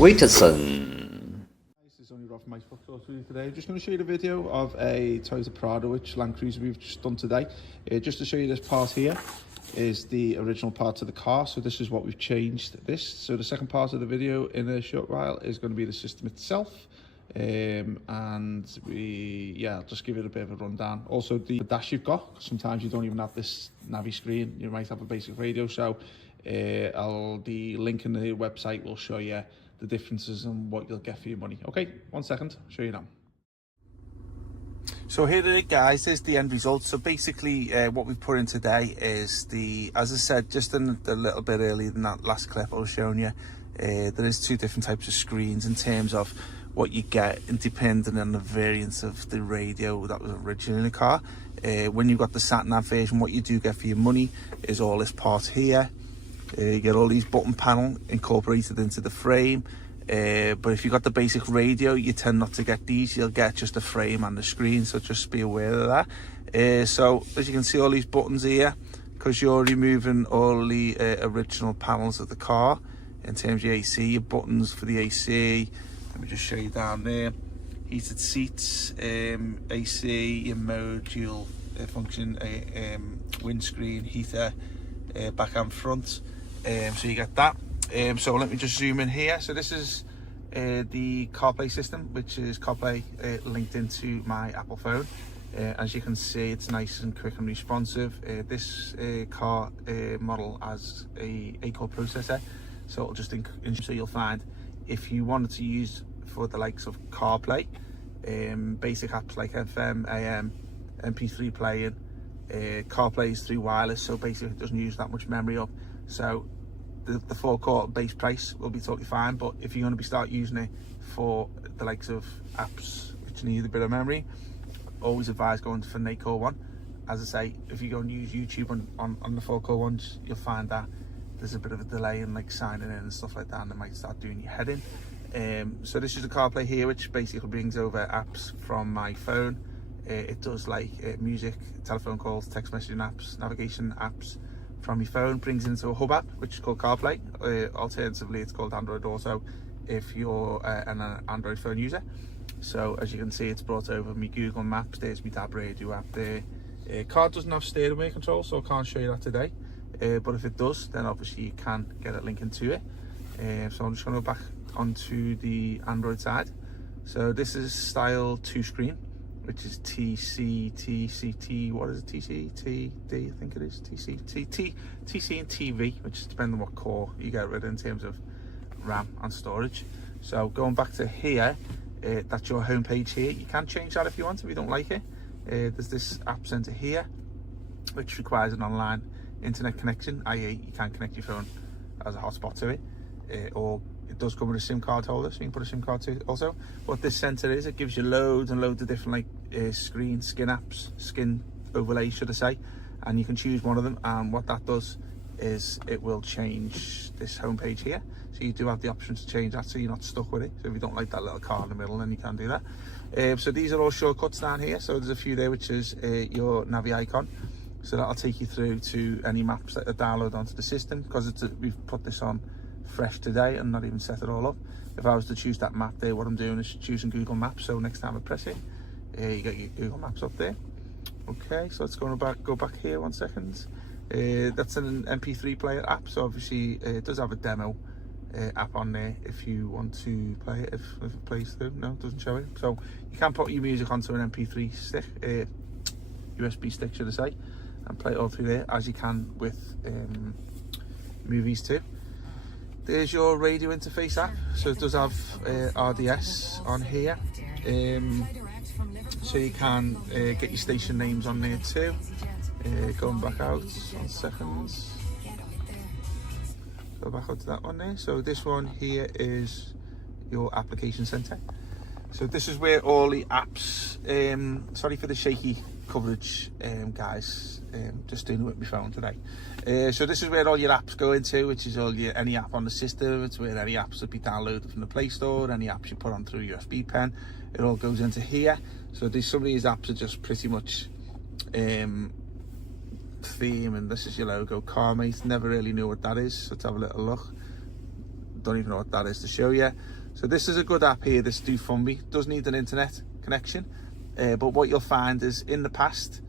WITSON. This is only Rob from Icebox Auto today. I'm just going to show you the video of a Toyota Prado, which Landcruiser we've just done today. Just to show you this part here is the original part of the car. So this is what we've changed this. So the second part of the video in a short while is going to be the system itself. And I'll just give it a bit of a rundown. Also the dash you've got, sometimes you don't even have this navi screen, you might have a basic radio, so the link in the website will show you the differences and what you'll get for your money. Okay, 1 second, I'll show you now. So here it is, guys, there's the end result. So basically what we've put in today is as I said just in a little bit earlier than that last clip I was showing you, there is two different types of screens in terms of what you get, and depending on the variance of the radio that was originally in the car. When you've got the sat-nav version, what you do get for your money is all this part here. You get all these button panel incorporated into the frame, but if you've got the basic radio, you tend not to get these. You'll get just the frame and the screen, so just be aware of that. So as you can see, all these buttons here, because you're removing all the original panels of the car in terms of your AC, your buttons for the AC. Let me just show you down there. Heated seats, AC, your mode, dual function, windscreen, heater, back and front. So you get that. So let me just zoom in here. So this is the CarPlay system, which is CarPlay linked into my Apple phone. As you can see, it's nice and quick and responsive. This car model has a 8-core processor, so it'll just so you'll find if you wanted to use for the likes of CarPlay, basic apps like FM, AM, MP3 playing, CarPlay is through wireless, so basically it doesn't use that much memory up. So the 4-core base price will be totally fine, but if you're going to start using it for the likes of apps which need a bit of memory, always advise going for an 8-core one. As I say, if you go and use YouTube on the 4-core ones, you'll find that there's a bit of a delay in like signing in and stuff like that, and they might start doing your head in. So this is the CarPlay here, which basically brings over apps from my phone. It does like music, telephone calls, text messaging apps, navigation apps from your phone, brings it into a hub app which is called CarPlay. Alternatively, it's called Android Auto if you're an Android phone user. So as you can see, it's brought over my Google Maps. There's my DAB radio app there. Car doesn't have steering wheel control, so I can't show you that today. But if it does, then obviously you can get it linked into it. So I'm just going to go back onto the Android side. So this is style 2 screen, which is TC, what is it, TD, I think it is, TC and TV, which is depending on what core you get rid of in terms of RAM and storage. So going back to here, that's your home page here. You can change that if you want, if you don't like it. There's this app center here, which requires an online internet connection, i.e. you can't connect your phone as a hotspot to it, or it does come with a SIM card holder, so you can put a SIM card to it also. What this center is, it gives you loads and loads of different like skin overlays, should I say, and you can choose one of them, and what that does is it will change this homepage here. So you do have the option to change that, so you're not stuck with it. So if you don't like that little car in the middle, then you can do that. So these are all shortcuts down here. So there's a few there, which is your Navi icon. So that'll take you through to any maps that are downloaded onto the system, because we've put this on fresh today and not even set it all up. If I was to choose that map there, what I'm doing is choosing Google Maps. So next time I press it, you get your Google Maps up there. Okay, so let's go back here 1 second. That's an MP3 player app, so obviously it does have a demo app on there if you want to play it, if it plays through. No, it doesn't show it. So you can put your music onto an MP3 stick, USB stick should I say, and play it all through there, as you can with movies too. There's your radio interface app, so it does have RDS on here, so you can get your station names on there too. Going back out 1 second, go back out to that one there. So this one here is your application center. So this is where all the apps, sorry for the shaky coverage, guys, just doing it with my phone today. So this is where all your apps go into, which is any app on the system. It's where any apps that be downloaded from the Play Store, any apps you put on through USB pen, it all goes into here. So some of these apps are just pretty much theme, and this is your logo. CarMate, never really knew what that is, so let's have a little look. don't even know what that is to show you. So this is a good app here, this DoFundMe. Does need an internet connection, but what you'll find is in the past,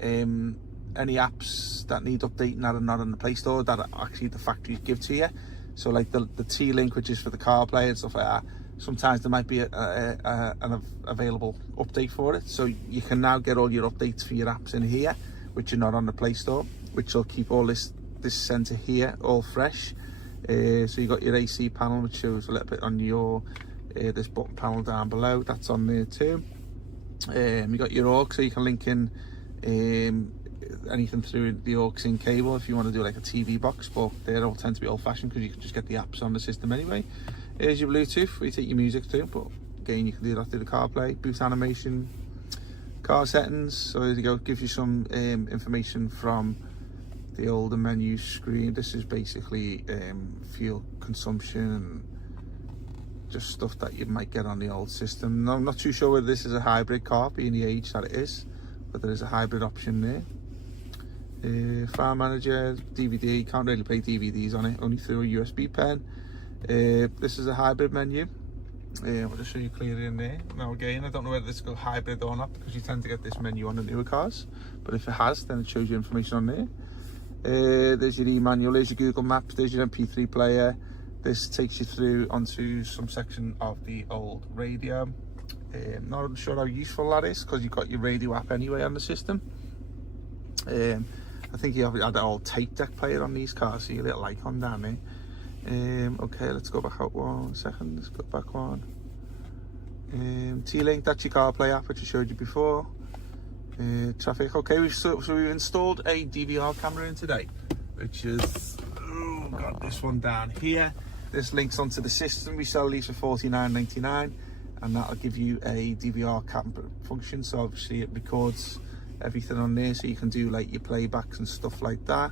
any apps that need updating that are not on the Play Store that actually the factories give to you. So like the T-Link, which is for the CarPlay and stuff like that, sometimes there might be an available update for it. So you can now get all your updates for your apps in here, which are not on the Play Store, which will keep all this center here all fresh. So you got your AC panel, which shows a little bit on your this button panel down below. That's on there too. You got your aux, so you can link in anything through the aux in cable if you want to do like a TV box, but they all tend to be old-fashioned because you can just get the apps on the system anyway. Here's your Bluetooth where you take your music to, but again you can do that through the CarPlay. Boot animation, car settings, so there you go, gives you some information from the older menu screen. This is basically fuel consumption and just stuff that you might get on the old system. No, I'm not too sure whether this is a hybrid car, being the age that it is, but there is a hybrid option there. File manager, DVD, can't really play DVDs on it, only through a USB pen. This is a hybrid menu. I'll just show you clearly in there. Now again, I don't know whether this goes hybrid or not because you tend to get this menu on the newer cars, but if it has, then it shows you information on there. There's your e-manual, there's your Google Maps, there's your MP3 player. This takes you through onto some section of the old radio. Not sure how useful that is because you've got your radio app anyway on the system. I think you have an old tape deck player on these cars, see a little icon down there. Okay, let's go back out 1 second, let's go back one. T-Link, that's your CarPlay app which I showed you before. Traffic, okay, so we've installed a DVR camera in today, which is, got this one down here. This links onto the system. We sell these for $49.99 and that'll give you a DVR camera function, so obviously it records everything on there, so you can do like your playbacks and stuff like that.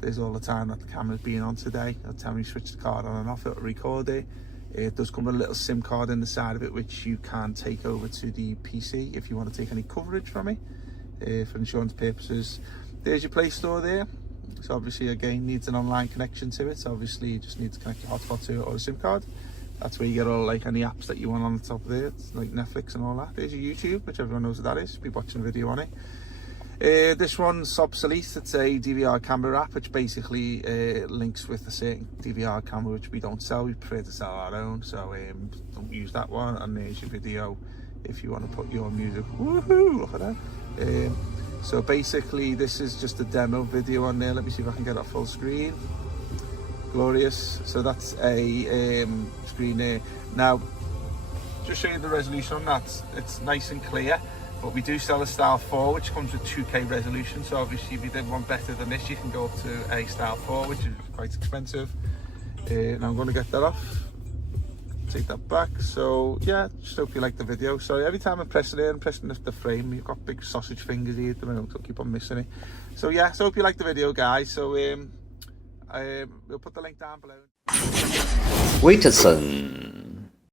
There's all the time that the camera's being on today. Every time you switch the card on and off, it'll record it. It does come with a little SIM card in the side of it, which you can take over to the PC if you want to take any coverage from it, for insurance purposes. There's your Play Store there. So obviously, again, needs an online connection to it. So obviously, you just need to connect your hotspot to it or a SIM card. That's where you get all like any apps that you want on the top of there, it's like Netflix and all that. There's your YouTube, which everyone knows what that is. Be watching a video on it. This one's obsolete. It's a DVR camera app, which basically links with a certain DVR camera, which we don't sell. We prefer to sell our own, so don't use that one. And there's your video if you want to put your music. Woohoo! Look at that. So basically, this is just a demo video on there. Let me see if I can get that full screen. Glorious. So that's a screen there. Now, just show you the resolution on that. It's nice and clear. But we do sell a Style 4, which comes with 2K resolution. So obviously, if you did one better than this, you can go up to a Style 4, which is quite expensive. Now I'm going to get that off. Take that back. So yeah, just hope you like the video. Sorry, every time I press it in, I'm pressing the frame. You've got big sausage fingers here at the moment, so I'll keep on missing it. So yeah, so hope you like the video, guys. So we'll put the link down below. WITSON